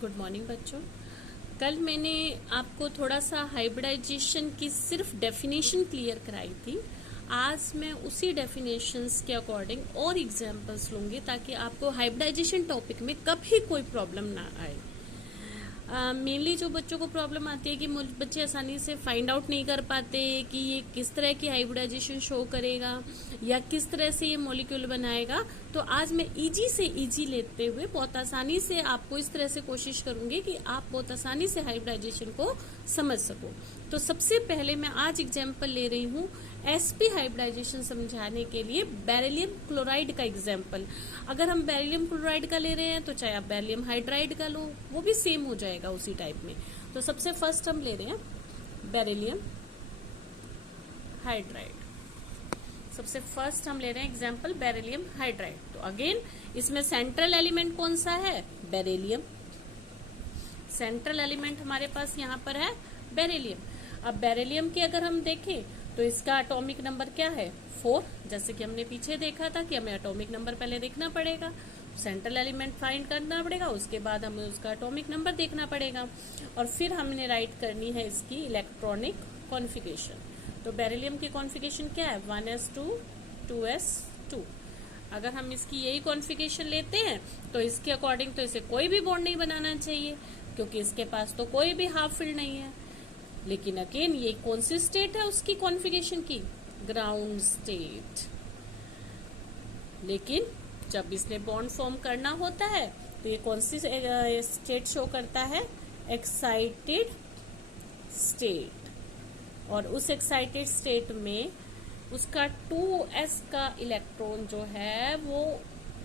Good morning बच्चों। कल मैंने आपको थोड़ा सा हाइब्रिडाइजेशन की सिर्फ डेफिनेशन क्लियर कराई थी। आज मैं उसी डेफिनेशंस के अकॉर्डिंग और एग्जांपल्स लूंगी ताकि आपको हाइब्रिडाइजेशन टॉपिक में कभी कोई प्रॉब्लम ना आए। मेनली जो बच्चों को प्रॉब्लम आती है कि बच्चे आसानी से फाइंड आउट नहीं कर पाते कि ये किस तरह की हाइब्रिडाइजेशन शो करेगा या किस तरह से ये मॉलिक्यूल बनाएगा। तो आज मैं इजी से इजी लेते हुए बहुत आसानी से आपको इस तरह से कोशिश करूंगी कि आप बहुत आसानी से हाइब्रिडाइजेशन को समझ सको। तो सबसे पहले मैं आज एग्जाम्पल ले रही हूँ sp हाइब्रिडाइजेशन समझाने के लिए बेरिलियम क्लोराइड का एग्जाम्पल। अगर हम बेरिलियम क्लोराइड का ले रहे हैं तो चाहे आप बेरिलियम हाइड्राइड का लो, वो भी सेम हो जाएगा उसी टाइप में। तो सबसे फर्स्ट हम ले रहे हैं बेरिलियम हाइड्राइड। सबसे फर्स्ट हम ले रहे हैं एग्जाम्पल बेरिलियम हाइड्राइड। तो अगेन इसमें सेंट्रल एलिमेंट कौन सा है? बेरिलियम। सेंट्रल एलिमेंट हमारे पास यहाँ पर है बेरिलियम। अब बेरिलियम की अगर हम देखें तो इसका एटॉमिक नंबर क्या है? 4। जैसे कि हमने पीछे देखा था कि हमें एटॉमिक नंबर पहले देखना पड़ेगा, सेंट्रल एलिमेंट फाइंड करना पड़ेगा, उसके बाद हमें उसका एटॉमिक नंबर देखना पड़ेगा और फिर हमने राइट करनी है इसकी इलेक्ट्रॉनिक कॉन्फ़िगरेशन। तो बेरिलियम की कॉन्फ़िगरेशन क्या है? 1s2 2s2। अगर हम इसकी यही कॉन्फ़िगरेशन लेते हैं तो इसके अकॉर्डिंग तो इसे कोई भी बॉन्ड नहीं बनाना चाहिए क्योंकि इसके पास तो कोई भी हाफ फील्ड नहीं है। लेकिन अगेन ये कौन सी स्टेट है उसकी कॉन्फ़िगरेशन की? Ground state. लेकिन जब इसने बॉन्ड फॉर्म करना होता है तो ये कौन सी स्टेट शो करता है? Excited state. और उस एक्साइटेड स्टेट में उसका 2s का इलेक्ट्रॉन जो है वो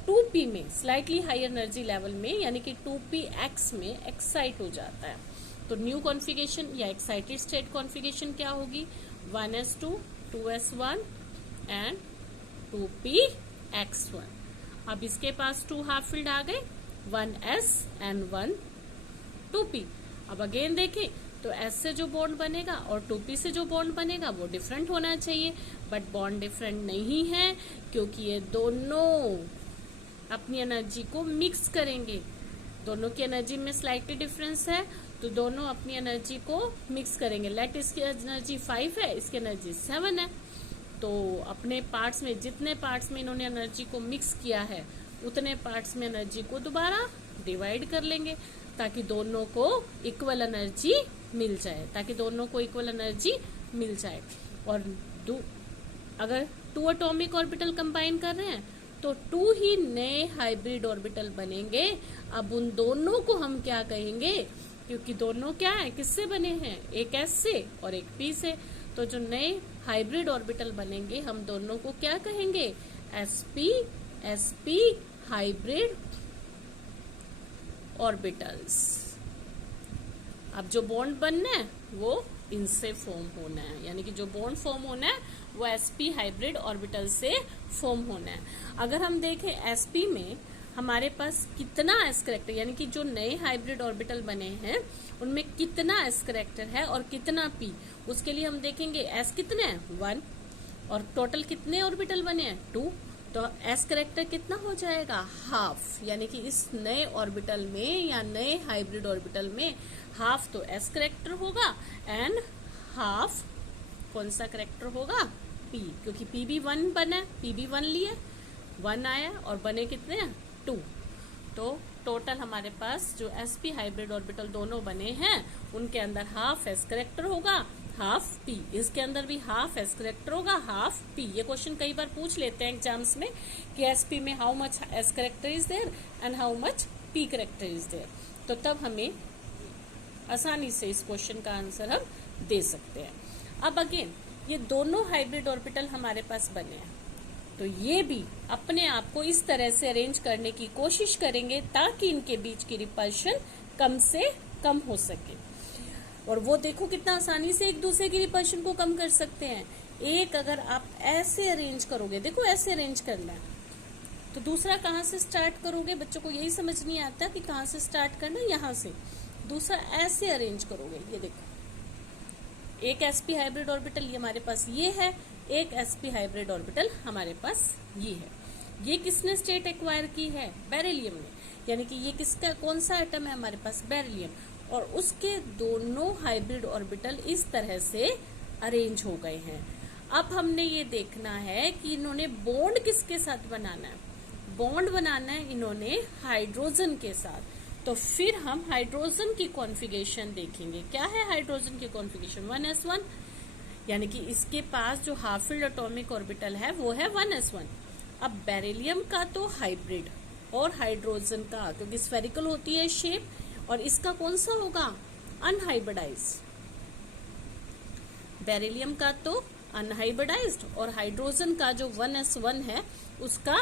2p में स्लाइटली हायर एनर्जी लेवल में यानी कि 2px में एक्साइट हो जाता है। तो न्यू कॉन्फ़िगरेशन या एक्साइटेड स्टेट कॉन्फ़िगरेशन क्या होगी? 1s2 2s1 and 2px1। अब इसके पास 2 हाफ फील्ड आ गए, 1s एंड 1 2p। अब अगेन देखें तो s से जो बॉन्ड बनेगा और 2p से जो बॉन्ड बनेगा वो डिफरेंट होना चाहिए, बट बॉन्ड डिफरेंट नहीं है क्योंकि ये दोनों अपनी एनर्जी को मिक्स करेंगे। दोनों की एनर्जी में स्लाइटली डिफरेंस है तो दोनों अपनी एनर्जी को मिक्स करेंगे। लेट इसकी एनर्जी 5 है, इसकी एनर्जी 7 है। तो अपने पार्ट्स में जितने पार्ट्स में इन्होंने एनर्जी को मिक्स किया है उतने पार्ट्स में एनर्जी को दोबारा डिवाइड कर लेंगे ताकि दोनों को इक्वल एनर्जी मिल जाए। और अगर 2 एटॉमिक ऑर्बिटल कंबाइन कर रहे हैं तो 2 ही नए हाइब्रिड ऑर्बिटल बनेंगे। अब उन दोनों को हम क्या कहेंगे? क्योंकि दोनों क्या है, किससे बने हैं? एक s से और एक p से। तो जो नए हाइब्रिड ऑर्बिटल बनेंगे हम दोनों को क्या कहेंगे? sp hybrid orbitals. अब जो बॉन्ड बनना है वो इनसे फॉर्म होना है, यानी कि जो बॉन्ड फॉर्म होना है वो sp हाइब्रिड ऑर्बिटल से फॉर्म होना है। अगर हम देखें sp में हमारे पास कितना s करेक्टर यानी कि जो नए हाइब्रिड ऑर्बिटल बने हैं उनमें कितना s करेक्टर है और कितना p, उसके लिए हम देखेंगे s कितने हैं? 1 और टोटल कितने ऑर्बिटल बने हैं? 2। तो s करेक्टर कितना हो जाएगा? हाफ। यानी कि इस नए ऑर्बिटल में या नए हाइब्रिड ऑर्बिटल में हाफ तो s करेक्टर होगा एंड हाफ कौन सा करेक्टर होगा? p, क्योंकि p भी 1 बना, p भी 1 लिए, 1 आया और बने कितने हैं? 2। तो टोटल हमारे पास जो sp हाइब्रिड ऑर्बिटल दोनों बने हैं उनके अंदर हाफ s करेक्टर होगा, हाफ p। इसके अंदर भी हाफ s करेक्टर होगा, हाफ p। ये क्वेश्चन कई बार पूछ लेते हैं एग्जाम्स में कि sp में how much s character is there and how much p character is there. तो तब हमें आसानी से इस क्वेश्चन का आंसर हम दे सकते हैं। अब अगेन ये दोनों हाइब्रिड ऑर्बिटल हमारे पास बने हैं तो ये भी अपने आप को इस तरह से अरेंज करने की कोशिश करेंगे ताकि इनके बीच की रिपल्शन कम से कम हो सके। और वो देखो कितना आसानी से एक दूसरे की रिपल्शन को कम कर सकते हैं। एक अगर आप ऐसे अरेंज करोगे, देखो ऐसे अरेंज करना है, तो दूसरा कहाँ से स्टार्ट करोगे? बच्चों को यही समझ नहीं आता कि कहाँ से स्टार्ट करना, यहाँ से। दूसरा ऐसे अरेंज करोगे, ये देखो एक sp हाइब्रिड ऑर्बिटल ये हमारे पास ये है, एक sp हाइब्रिड ऑर्बिटल हमारे पास ये है। ये किसने स्टेट एक्वायर की है? बेरिलियम ने। यानी कि ये किसका कौन सा एटम है हमारे पास, बेरिलियम, और उसके दोनों हाइब्रिड ऑर्बिटल इस तरह से अरेंज हो गए हैं। अब हमने ये देखना है कि इन्होंने बॉन्ड किसके साथ बनाना है, बॉन्ड बनाना है इन्होंने हाइड्रोजन के साथ। तो फिर हम हाइड्रोजन की कॉन्फ़िगरेशन देखेंगे। क्या है हाइड्रोजन की कॉन्फ़िगरेशन, 1s1, यानी कि इसके पास जो हाफ फिल्ड एटॉमिक ऑर्बिटल है वो है 1s1। अब बेरिलियम का तो हाइब्रिड और हाइड्रोजन का, क्योंकि स्फेरिकल होती है शेप, और इसका कौन सा होगा, अनहाइब्रिडाइज्ड। बेरिलियम का तो अनहाइब्रिडाइज्ड और हाइड्रोजन का जो 1s1 है उसका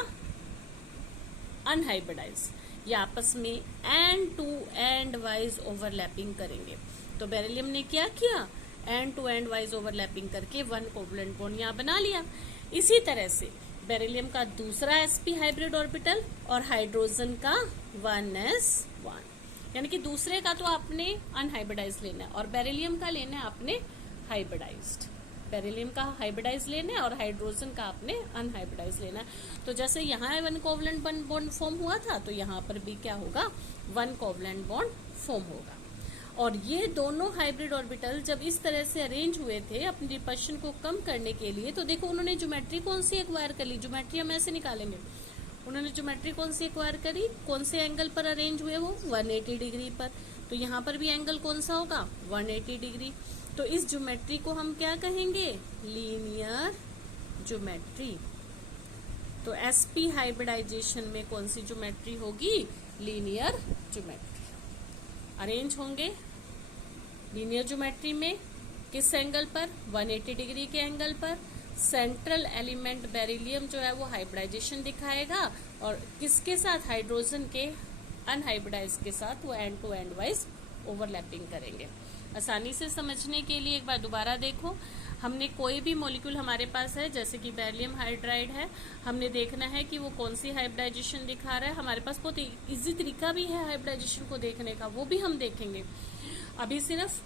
अनहाइब्रिडाइज्ड। ये आपस में end to end wise overlapping करेंगे। तो बेरिलियम ने क्या किया, end to end wise overlapping करके 1 कोवलेंट बॉन्ड यहाँ बना लिया। इसी तरह से बेरिलियम का दूसरा sp हाइब्रिड ऑर्बिटल और हाइड्रोजन का 1s1, यानी कि दूसरे का तो आपने अनहाइब्रिडाइज्ड लेना है और बेरिलियम का लेना है आपने हाइब्रिडाइज्ड। बेरिलियम का हाइब्रिडाइज लेना है और हाइड्रोजन का आपने अनहाइब्रिडाइज लेना है। तो जैसे यहाँ 1 कोवलेंट बॉन्ड फॉर्म हुआ था, तो यहाँ पर भी क्या होगा, 1 कोवलेंट बॉन्ड फॉर्म होगा। और ये दोनों हाइब्रिड ऑर्बिटल जब इस तरह से अरेंज हुए थे अपनी रिपल्शन को कम करने के लिए, तो देखो उन्होंने ज्योमेट्री कौन सी एक्वायर कर ली, ज्योमेट्री हम ऐसे निकालेंगे। उन्होंने ज्योमेट्री कौन सी एक्वायर करी, कौन से एंगल पर अरेंज हुए, वो 180 डिग्री पर। तो यहाँ पर भी एंगल कौन सा होगा, 180 डिग्री। तो इस ज्योमेट्री को हम क्या कहेंगे, लीनियर ज्योमेट्री। तो sp हाइब्रिडाइजेशन में कौन सी ज्योमेट्री होगी, लीनियर ज्योमेट्री। अरेंज होंगे लीनियर ज्योमेट्री में किस एंगल पर, 180 डिग्री के एंगल पर। सेंट्रल एलिमेंट बेरिलियम जो है वो हाइब्रिडाइजेशन दिखाएगा और किसके साथ, हाइड्रोजन के अनहाइब्रिडाइज के साथ वो end to end wise overlapping करेंगे। आसानी से समझने के लिए एक बार दोबारा देखो, हमने कोई भी मॉलिक्यूल हमारे पास है, जैसे कि बेरिलियम हाइड्राइड है, हमने देखना है कि वो कौन सी हाइब्रिडाइजेशन दिखा रहा है। हमारे पास बहुत इजी तरीका भी है हाइब्रिडाइजेशन को देखने का, वो भी हम देखेंगे। अभी सिर्फ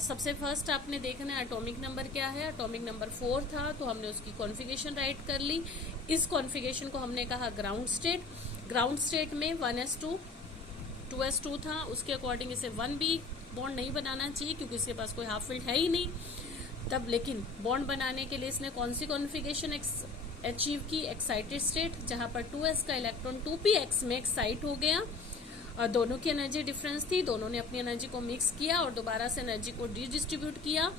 सबसे फर्स्ट आपने देखना है एटॉमिक नंबर क्या है, एटॉमिक नंबर 4 था, तो हमने उसकी कॉन्फ़िगरेशन राइट कर ली। इस कॉन्फ़िगरेशन को हमने कहा ग्राउंड स्टेट। ग्राउंड स्टेट में 1s2 2s2 था, उसके अकॉर्डिंग इसे 1b बॉन्ड नहीं बनाना चाहिए क्योंकि इसके पास कोई हाफ फील्ड है ही नहीं तब। लेकिन बॉन्ड बनाने के लिए इसने कौन सी कॉन्फ़िगरेशन अचीव की, एक्साइटेड स्टेट, जहां पर 2s का इलेक्ट्रॉन 2px में एक्साइट हो गया। और दोनों की एनर्जी डिफरेंस थी, दोनों ने अपनी एनर्जी को मिक्स किया और दोबारा से एनर्जी को डिस्ट्रीब्यूट किया।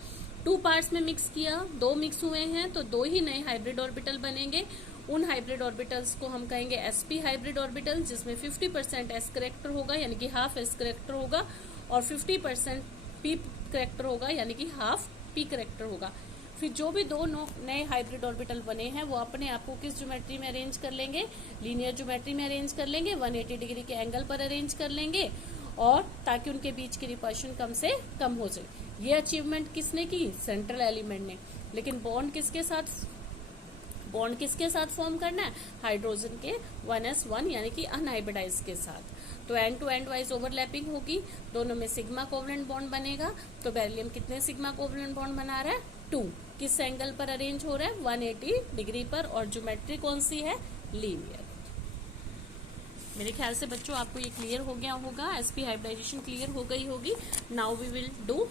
2 पार्ट्स में मिक्स किया, 2 मिक्स हुए हैं तो 2 ही नए हाइब्रिड ऑर्बिटल बनेंगे। उन हाइब्रिड ऑर्बिटल्स को हम कहेंगे sp हाइब्रिड ऑर्बिटल, जिसमें 50% s करेक्टर होगा यानी कि हाफ s करेक्टर होगा और 50% p करेक्टर होगा यानी कि हाफ p करेक्टर होगा। फिर जो भी 2 नए हाइब्रिड ऑर्बिटल बने हैं वो अपने आप को किस ज्योमेट्री में अरेंज कर लेंगे, लीनियर ज्योमेट्री में अरेंज कर लेंगे, 180 डिग्री के एंगल पर अरेंज कर लेंगे, और ताकि उनके बीच की रिपल्शन कम से कम हो जाए। ये अचीवमेंट किसने की, सेंट्रल एलिमेंट ने। लेकिन बॉन्ड किसके साथ फॉर्म करना है, हाइड्रोजन के 1s1 यानी कि अनहाइब्रिडाइज के साथ। तो end to end wise overlapping होगी, दोनों में सिग्मा कोवलेंट बॉन्ड बनेगा। तो बेरिलियम कितने सिग्मा कोवलेंट बॉन्ड बना रहा है, 2। किस एंगल पर अरेंज हो रहा है, 180 डिग्री पर, और ज्योमेट्री कौन सी है, लीनियर। मेरे ख्याल से बच्चों आपको ये क्लियर हो गया होगा, sp हाइब्रिडाइजेशन क्लियर हो गई होगी। Now we will do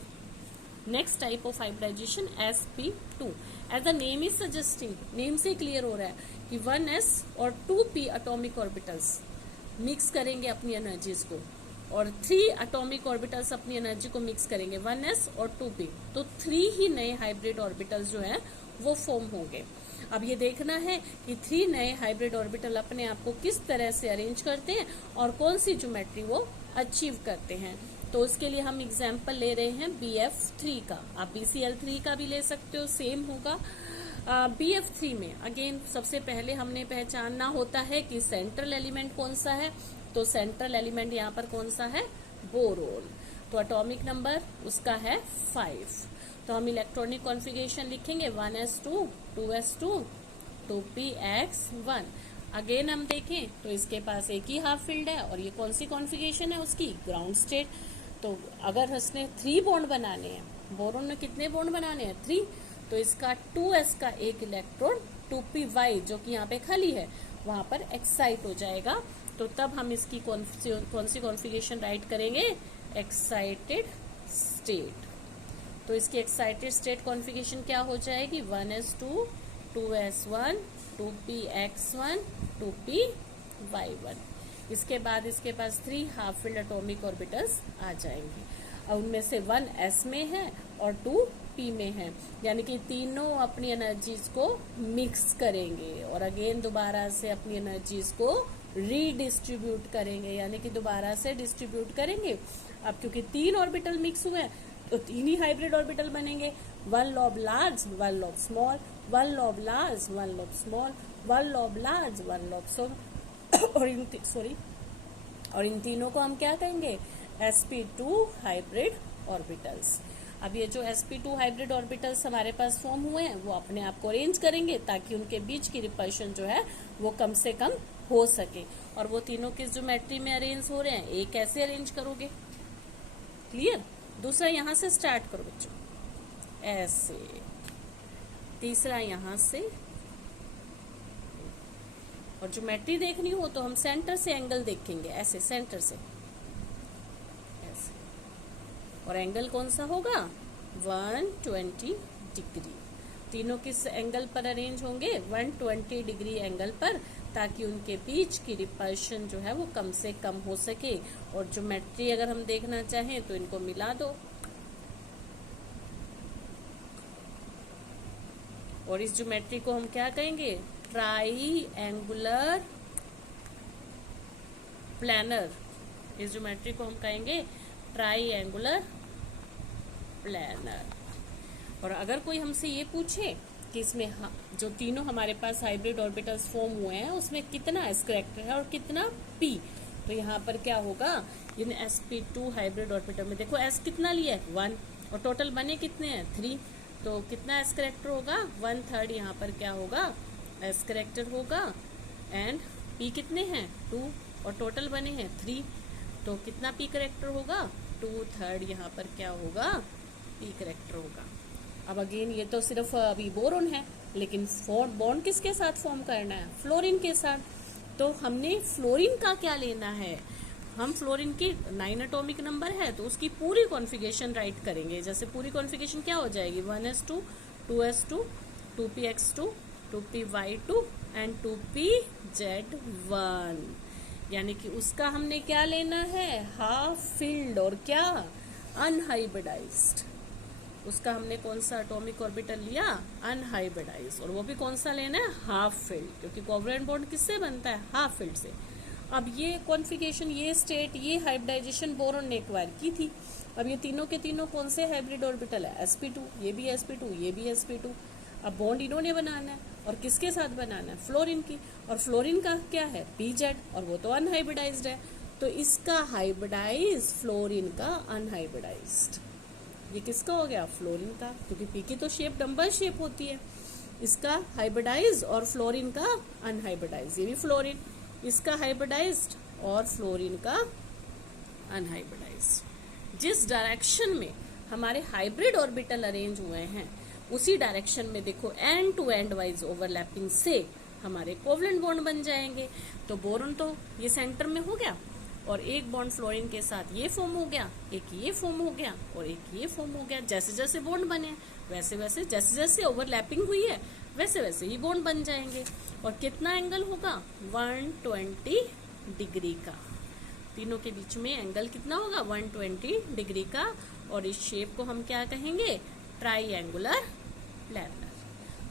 next type of hybridisation sp2। As the name is suggesting, name से क्लियर हो रहा है कि 1s और 2p एटॉमिक ऑर्बिटल्स मिक्स करेंगे अपनी एनर्जीज को, और 3 एटॉमिक ऑर्बिटल्स अपनी एनर्जी को मिक्स करेंगे, 1s और 2p। तो 3 ही नए हाइब्रिड ऑर्बिटल्स जो हैं वो फॉर्म होंगे। अब ये देखना है कि 3 नए हाइब्रिड ऑर्बिटल अपने आप को किस तरह से अरेंज करते हैं और कौन सी ज्योमेट्री वो अचीव करते हैं। तो उसके लिए हम एग्जाम्पल ले रहे हैं BF3 का, आप BCl3 का भी ले सकते हो, सेम होगा। BF3 में अगेन सबसे पहले हमने पहचानना होता है कि सेंट्रल एलिमेंट कौन सा है। तो सेंट्रल एलिमेंट यहाँ पर कौन सा है, बोरोन। तो एटॉमिक नंबर उसका है 5। तो हम इलेक्ट्रॉनिक कॉन्फ़िगरेशन लिखेंगे 1s2 2s2 2px1। अगेन हम देखें तो इसके पास एक ही हाफ फील्ड है और ये कौन सी कॉन्फ़िगरेशन है उसकी, ग्राउंड स्टेट। तो अगर उसने 3 बॉन्ड बनाने हैं, बोरोन में कितने बॉन्ड बनाने हैं, 3, तो इसका 2s का एक इलेक्ट्रॉन 2py जो कि यहाँ पे खाली है वहां पर एक्साइट हो जाएगा तो तब हम इसकी कौन सी कॉन्फ़िगरेशन राइट करेंगे, एक्साइटेड स्टेट। तो इसकी एक्साइटेड स्टेट कॉन्फ़िगरेशन क्या हो जाएगी, 1s2 2s1 2px1 2py1। इसके बाद इसके पास 3 हाफ फिल्ड एटॉमिक ऑर्बिटल्स आ जाएंगे और उनमें से 1 s में है और 2 p में है, यानी कि तीनों अपनी एनर्जीज को मिक्स करेंगे और अगेन दोबारा से अपनी एनर्जीज को रीडिस्ट्रीब्यूट करेंगे, यानी कि दोबारा से डिस्ट्रीब्यूट करेंगे। अब क्योंकि 3 ऑर्बिटल मिक्स हुए हैं तो 3 ही हाइब्रिड ऑर्बिटल बनेंगे, 1 lobe large 1 lobe small, 1 lobe large 1 lobe small, 1 lobe large 1 lobe और इन तीनों को हम क्या कहेंगे, sp2 हाइब्रिड ऑर्बिटल्स। अब ये जो sp2 हाइब्रिड ऑर्बिटल्स हमारे पास फॉर्म हुए हैं वो अपने आप को अरेंज करेंगे ताकि उनके बीच की रिपल्शन जो है वो कम से कम हो सके। और वो तीनों किस ज्योमेट्री में अरेंज हो रहे हैं, एक कैसे अरेंज करोगे, क्लियर। दूसरा यहां से स्टार्ट करो बच्चों, ऐसे। तीसरा यहां से, और ज्योमेट्री देखनी हो तो हम सेंटर से एंगल देखेंगे, ऐसे सेंटर से ऐसे। और एंगल कौन सा होगा, 120 डिग्री। तीनों किस एंगल पर अरेंज होंगे, 120 डिग्री एंगल पर, ताकि उनके बीच की रिपल्शन जो है वो कम से कम हो सके। और ज्योमेट्री अगर हम देखना चाहें तो इनको मिला दो और इस ज्योमेट्री को हम क्या कहेंगे, ट्राइएंगुलर प्लानर। इस ज्योमेट्री को हम कहेंगे ट्राइएंगुलर प्लानर। और अगर कोई हमसे ये पूछे कि इसमें जो तीनों हमारे पास हाइब्रिड ऑर्बिटल्स फॉर्म हुए हैं उसमें कितना एस करेक्टर है और कितना पी, तो यहाँ पर क्या होगा, इन sp2 हाइब्रिड ऑर्बिटल में देखो s कितना लिया है 1 और टोटल बने कितने हैं 3, तो कितना एस करेक्टर होगा 1/3। यहाँ पर क्या होगा, एस करेक्टर होगा एंड p कितने हैं 2 और टोटल बने हैं 3, तो कितना p करेक्टर होगा 2/3। यहाँ पर क्या होगा, p करेक्टर होगा। अब अगेन ये तो सिर्फ अभी बोरोन है, लेकिन बॉन्ड किसके साथ फॉर्म करना है, फ्लोरीन के साथ। तो हमने फ्लोरीन का क्या लेना है, हम फ्लोरीन की 9 एटॉमिक नंबर है तो उसकी पूरी कॉन्फ़िगरेशन राइट करेंगे। जैसे पूरी कॉन्फ़िगरेशन क्या हो जाएगी, 1s2 2s2 2px2 2py2 and 2pz1, यानी कि उसका हमने क्या लेना है, हाफ फिल्ड और क्या अनहाइब्रिडाइज्ड। उसका हमने कौन सा एटॉमिक ऑर्बिटल लिया, अनहाइब्रिडाइज्ड, और वो भी कौन सा लेना है, हाफ फिल्ड, क्योंकि कोवलेंट बॉन्ड किससे बनता है, हाफ फिल्ड से। अब ये कॉन्फ़िगरेशन, ये स्टेट, ये हाइब्रिडाइजेशन बोरोन ने एक्वायर की थी। अब ये तीनों के तीनों कौन से हाइब्रिड ऑर्बिटल है, sp2, ये भी sp2, ये भी sp2। अब बॉन्ड इन्होंने बनाना है और किसके साथ बनाना है, फ्लोरीन की, और फ्लोरीन का क्या है, pz, और वो तो अनहाइब्रिडाइज्ड है, तो इसका हाइब्रिडाइज फ्लोरीन का अनहाइब्रिडाइज्ड। ये किसका हो गया, फ्लोरीन का, क्योंकि पी की तो शेप डंबल शेप होती है। इसका हाइब्रिडाइज और फ्लोरीन का अनहाइब्रिडाइज, ये भी फ्लोरीन, इसका हाइब्रिडाइज्ड और फ्लोरीन का अनहाइब्रिडाइज्ड। जिस डायरेक्शन में हमारे हाइब्रिड ऑर्बिटल अरेंज हुए हैं उसी डायरेक्शन में देखो end to end wise overlapping से हमारे कोवलेंट बॉन्ड बन जाएंगे। तो बोरोन तो ये सेंटर में हो गया और एक बॉन्ड फ्लोरीन के साथ ये फॉर्म हो गया, एक ये फॉर्म हो गया और एक ये फॉर्म हो गया। जैसे जैसे बॉन्ड बने वैसे वैसे, जैसे जैसे ओवरलैपिंग हुई है वैसे वैसे ही बॉन्ड बन जाएंगे। और कितना एंगल होगा, 120 डिग्री का। तीनों के बीच में एंगल कितना होगा, 120 डिग्री का। और इस शेप को हम क्या कहेंगे, ट्राइएंगुलर प्लानर।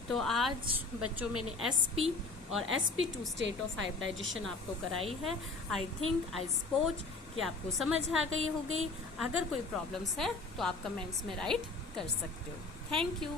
तो आज बच्चों मैंने sp और sp2 स्टेट ऑफ हाइब्रिडाइजेशन आपको कराई है। आई थिंक, आई सपोज कि आपको समझ आ गई होगी। अगर कोई प्रॉब्लम्स है तो आप कमेंट्स में राइट कर सकते हो। Thank you.